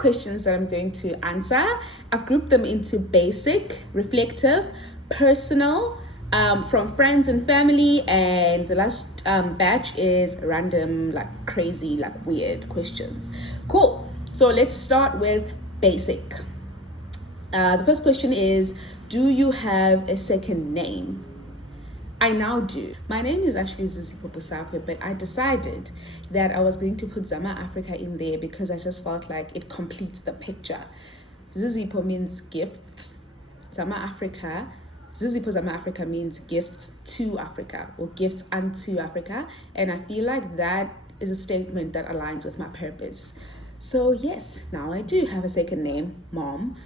questions that I'm going to answer. I've grouped them into basic, reflective, personal, from friends and family, and the last batch is random, like crazy, like weird questions. Cool. So let's start with basic. The first question is, do you have a second name? I now do. My name is actually Zizipho Busakwe, but I decided that I was going to put Zama Africa in there because I just felt like it completes the picture. Zizipho means gift. Zama Africa, Zizipho Zama Africa means gifts to Africa or gifts unto Africa. And I feel like that is a statement that aligns with my purpose. So yes, now I do have a second name, Mom.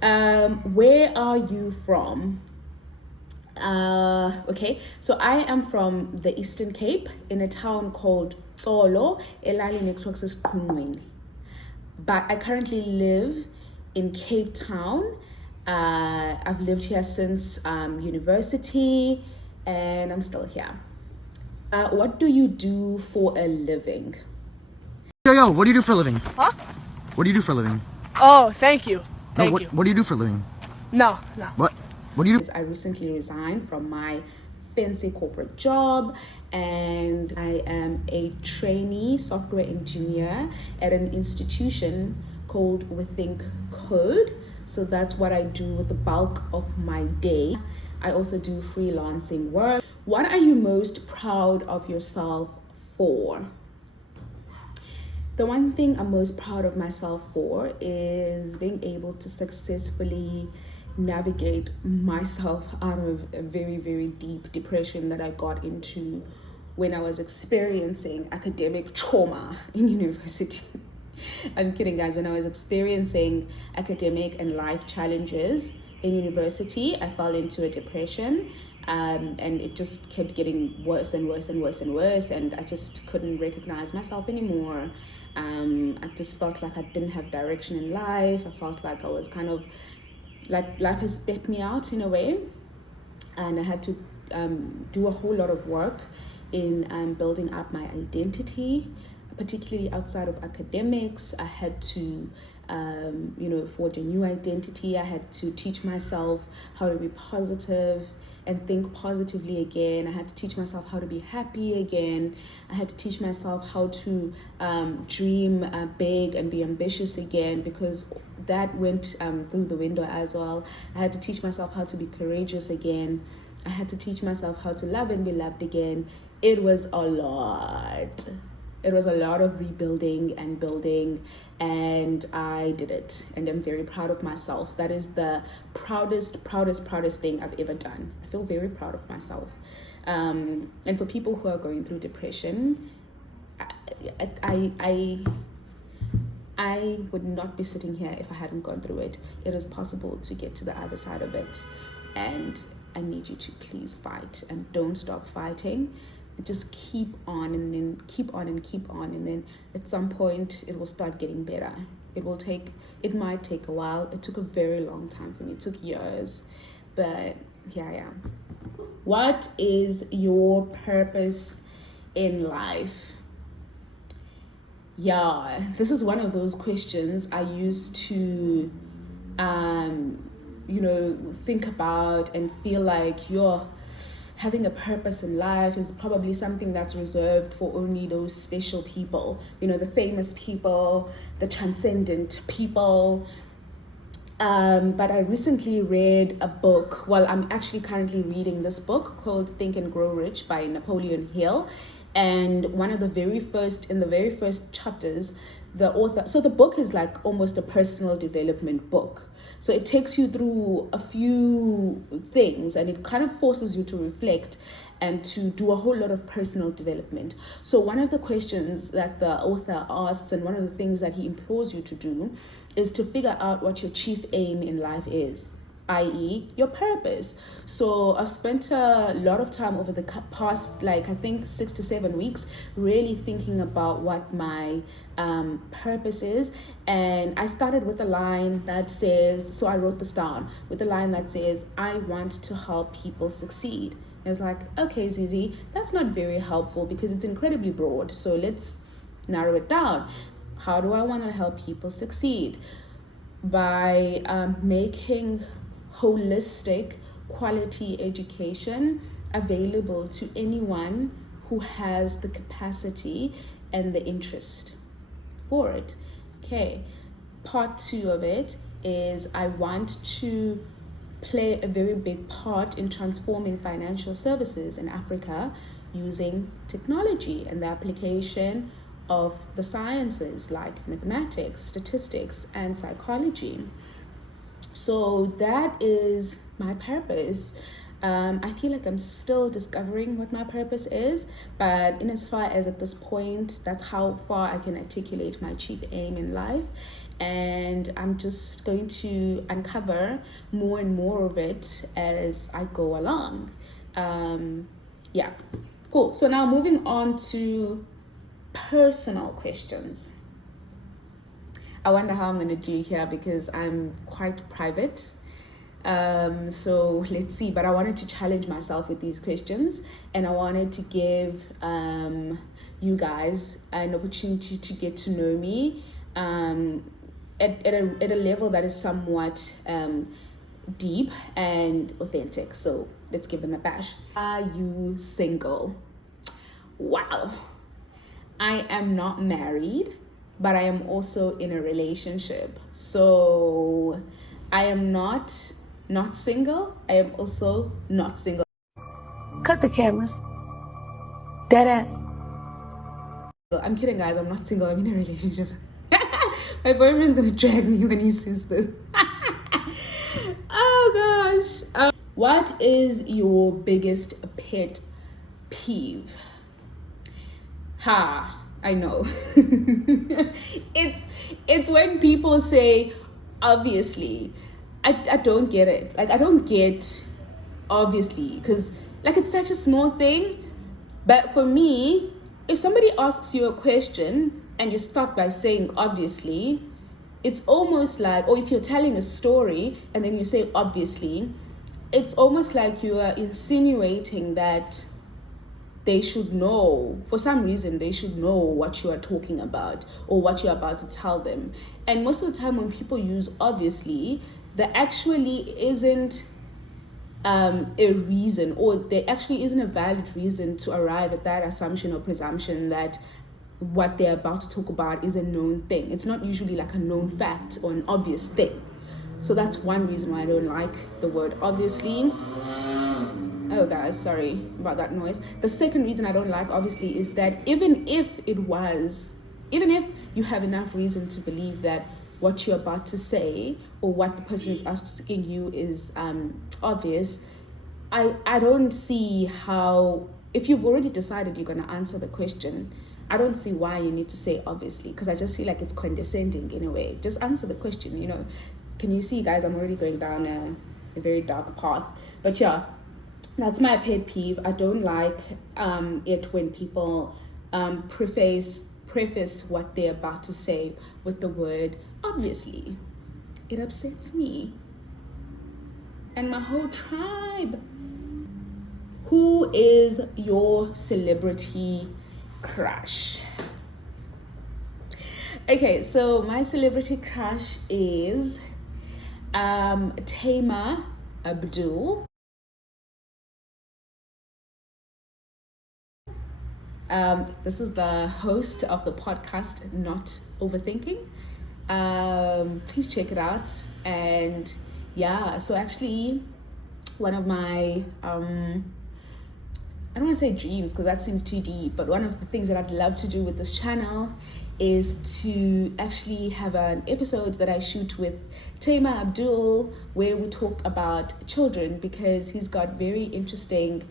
Where are you from? Okay, so I am from the Eastern Cape in a town called Tsolo, elali next to Qhungweni. But I currently live in Cape Town. I've lived here since university, and I'm still here. What do you do for a living? Yo, what do you do for a living? Huh? What do you do for a living? Oh, thank you. Thank you. What do you do for a living? No. What do you do? I recently resigned from my fancy corporate job, and I am a trainee software engineer at an institution called Withink Code. So that's what I do with the bulk of my day. I also do freelancing work. What are you most proud of yourself for? The one thing I'm most proud of myself for is being able to successfully navigate myself out of a very, very deep depression that I got into when I was experiencing academic trauma in university. I'm kidding, guys. When I was experiencing academic and life challenges in university, I fell into a depression, and it just kept getting worse and worse and worse and worse, and I just couldn't recognize myself anymore. I just felt like I didn't have direction in life. I felt like I was kind of like life has spit me out in a way, and I had to do a whole lot of work in building up my identity, particularly outside of academics. I had to forge a new identity. I had to teach myself how to be positive and think positively again. I had to teach myself how to be happy again. I had to teach myself how to dream big and be ambitious again, because that went through the window as well. I had to teach myself how to be courageous again. I had to teach myself how to love and be loved again. It was a lot. It was a lot of rebuilding and building, and I did it, and I'm very proud of myself. That is the proudest thing I've ever done. I feel very proud of myself. And for people who are going through depression, I would not be sitting here if I hadn't gone through it. It is possible to get to the other side of it, and I need you to please fight and don't stop fighting. Just keep on and then keep on and keep on, and then at some point it will start getting better. It might take a while. It took a very long time for me. It took years, but here I am. What is your purpose in life? Yeah, this is one of those questions I used to think about and feel like having a purpose in life is probably something that's reserved for only those special people, the famous people, the transcendent people. But I recently read a book. Well, I'm actually currently reading this book called Think and Grow Rich by Napoleon Hill. And in the very first chapters, the author, so the book is like almost a personal development book. So it takes you through a few things, and it kind of forces you to reflect and to do a whole lot of personal development. So one of the questions that the author asks, and one of the things that he implores you to do, is to figure out what your chief aim in life is, i.e. your purpose. So I've spent a lot of time over the past, 6 to 7 weeks, really thinking about what my purpose is. And I started with a line that says, so I wrote this down, with a line that says, I want to help people succeed. And it's like, okay, Zizi, that's not very helpful because it's incredibly broad. So let's narrow it down. How do I want to help people succeed? By making holistic quality education available to anyone who has the capacity and the interest for it. Okay, part 2 of it is I want to play a very big part in transforming financial services in Africa using technology and the application of the sciences like mathematics, statistics, and psychology. So that is my purpose. I feel like I'm still discovering what my purpose is, but in as far as at this point, that's how far I can articulate my chief aim in life. And I'm just going to uncover more and more of it as I go along. Yeah, cool. So now moving on to personal questions. I wonder how I'm going to do here because I'm quite private. So let's see, but I wanted to challenge myself with these questions, and I wanted to give you guys an opportunity to get to know me at a level that is somewhat deep and authentic. So let's give them a bash. Are you single? Wow. I am not married, but I am also in a relationship. So I am not single. I am also not single. Cut the cameras. Dead ass. I'm kidding, guys. I'm not single. I'm in a relationship. My boyfriend's gonna drag me when he sees this. Oh gosh. What is your biggest pet peeve? I know. It's when people say obviously. I don't get it. Like, I don't get obviously, because like it's such a small thing. But for me, if somebody asks you a question and you start by saying obviously, it's almost like, or if you're telling a story and then you say obviously, it's almost like you are insinuating that they should know, for some reason, they should know what you are talking about or what you're about to tell them. And most of the time when people use obviously, there actually isn't a reason, or there actually isn't a valid reason to arrive at that assumption or presumption that what they're about to talk about is a known thing. It's not usually like a known fact or an obvious thing. So that's one reason why I don't like the word obviously. Oh guys, sorry about that noise. The second reason I don't like obviously is that even if you have enough reason to believe that what you're about to say or what the person is asking you is obvious, I don't see how, if you've already decided you're going to answer the question, I don't see why you need to say obviously, because I just feel like it's condescending in a way. Just answer the question, you know. Can you see, guys, I'm already going down a very dark path. But yeah, that's my pet peeve. I don't like it when people preface what they're about to say with the word obviously. It upsets me and my whole tribe. Who is your celebrity crush? Okay, so my celebrity crush is Taima Abdul. This is the host of the podcast Not Overthinking. Please check it out. And yeah, so actually one of my I don't want to say dreams because that seems too deep, but one of the things that I'd love to do with this channel is to actually have an episode that I shoot with Taima Abdul where we talk about children, because he's got very interesting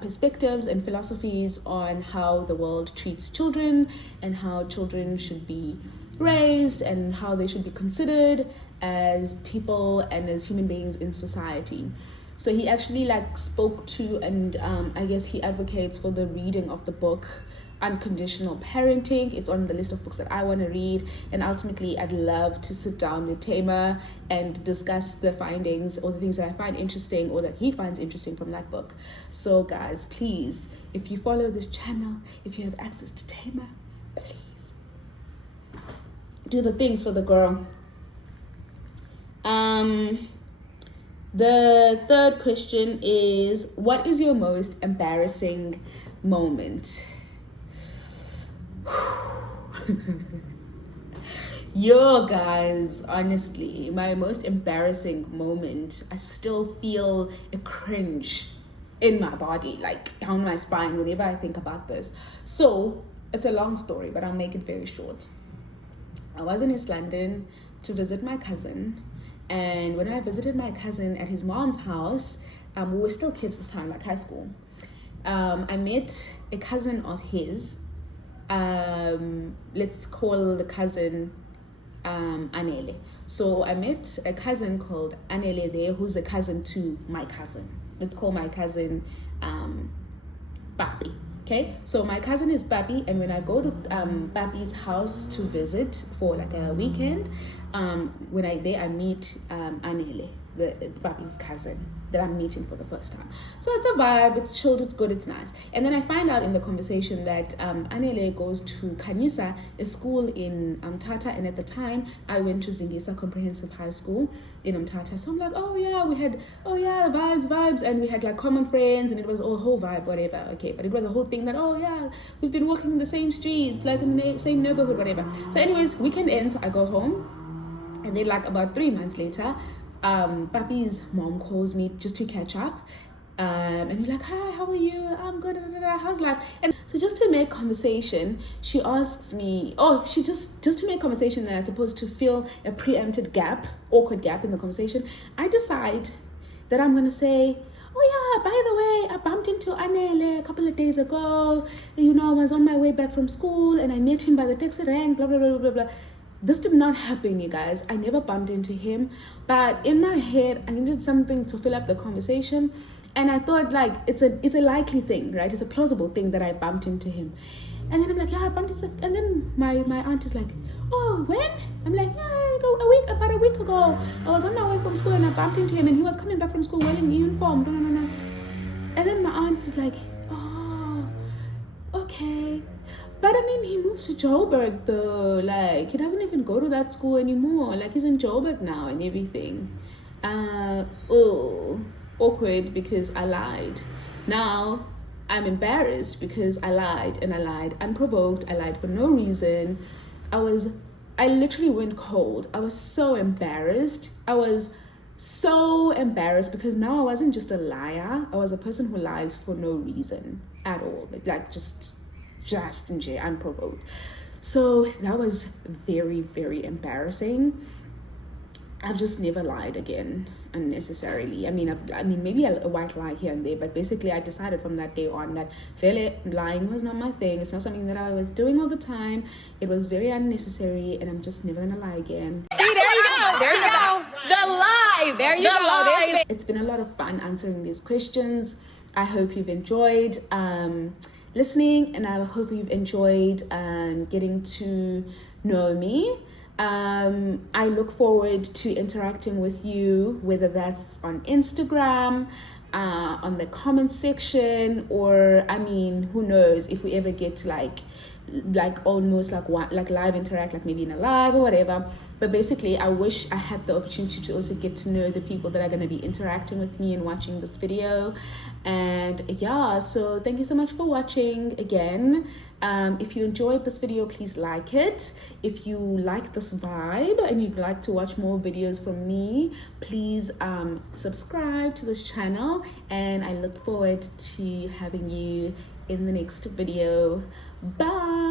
perspectives and philosophies on how the world treats children and how children should be raised and how they should be considered as people and as human beings in society. So he actually spoke to, and I guess he advocates for the reading of the book Unconditional Parenting. It's on the list of books that I want to read, and ultimately I'd love to sit down with Taima and discuss the findings or the things that I find interesting or that he finds interesting from that book. So guys, please, if you follow this channel, if you have access to Taima, please do the things for the girl. The third question is, what is your most embarrassing moment? Yo, guys, honestly, my most embarrassing moment, I still feel a cringe in my body, like down my spine, whenever I think about this. So it's a long story, but I'll make it very short. I was in East London to visit my cousin, and when I visited my cousin at his mom's house, we were still kids this time, like high school. I met a cousin of his. Let's call the cousin Anele. So I met a cousin called Anele there, who's a cousin to my cousin. Let's call my cousin Papi. Okay, so my cousin is Papi, and when I go to Papi's house to visit for like a weekend, when I meet Anele, the Papi's cousin that I'm meeting for the first time. So it's a vibe, it's chilled, it's good, it's nice. And then I find out in the conversation that Anele goes to Kanyisa, a school in Mthatha, and at the time I went to Zingisa Comprehensive High School in Mthatha. So I'm like, vibes, and we had like common friends, and it was a whole vibe, whatever. Okay, but it was a whole thing that, we've been walking in the same streets, like in the same neighborhood, whatever. So anyways, weekend ends, I go home, and then like about 3 months later, Papi's mom calls me just to catch up, and he's like, hi, how are you? I'm good, how's life? And so just to make conversation, she asks me, just to make conversation that I'm supposed to fill a preempted awkward gap in the conversation, I decide that I'm going to say, by the way, I bumped into Anele a couple of days ago. I was on my way back from school, and I met him by the taxi rank, blah, blah, blah, blah, blah. This did not happen, you guys. I never bumped into him, but in my head, I needed something to fill up the conversation, and I thought like it's a likely thing, right? It's a plausible thing that I bumped into him. And then I'm like, I bumped into him. And then my aunt is like, when? I'm like, about a week ago. I was on my way from school and I bumped into him, and he was coming back from school wearing uniform. No. And then my aunt is like, okay. But I mean, he moved to Joburg though. Like, he doesn't even go to that school anymore. Like, he's in Joburg now and everything. Awkward because I lied. Now, I'm embarrassed because I lied, and I lied unprovoked. I lied for no reason. I literally went cold. I was so embarrassed. Because now I wasn't just a liar. I was a person who lies for no reason at all. Like just unprovoked. So that was very, very embarrassing. I've just never lied again unnecessarily. I mean, maybe a white lie here and there, but basically I decided from that day on that really lying was not my thing. It's not something that I was doing all the time. It was very unnecessary, and I'm just never gonna lie again. See, there you go. The lies. There you go. It's been a lot of fun answering these questions. I hope you've enjoyed listening, and I hope you've enjoyed getting to know me. I look forward to interacting with you, whether that's on Instagram, on the comment section, or who knows if we ever get to like almost like live interact, like maybe in a live or whatever. But basically, I wish I had the opportunity to also get to know the people that are going to be interacting with me and watching this video. And so thank you so much for watching again. If you enjoyed this video, please like it. If you like this vibe and you'd like to watch more videos from me, please subscribe to this channel, and I look forward to having you in the next video. Bye.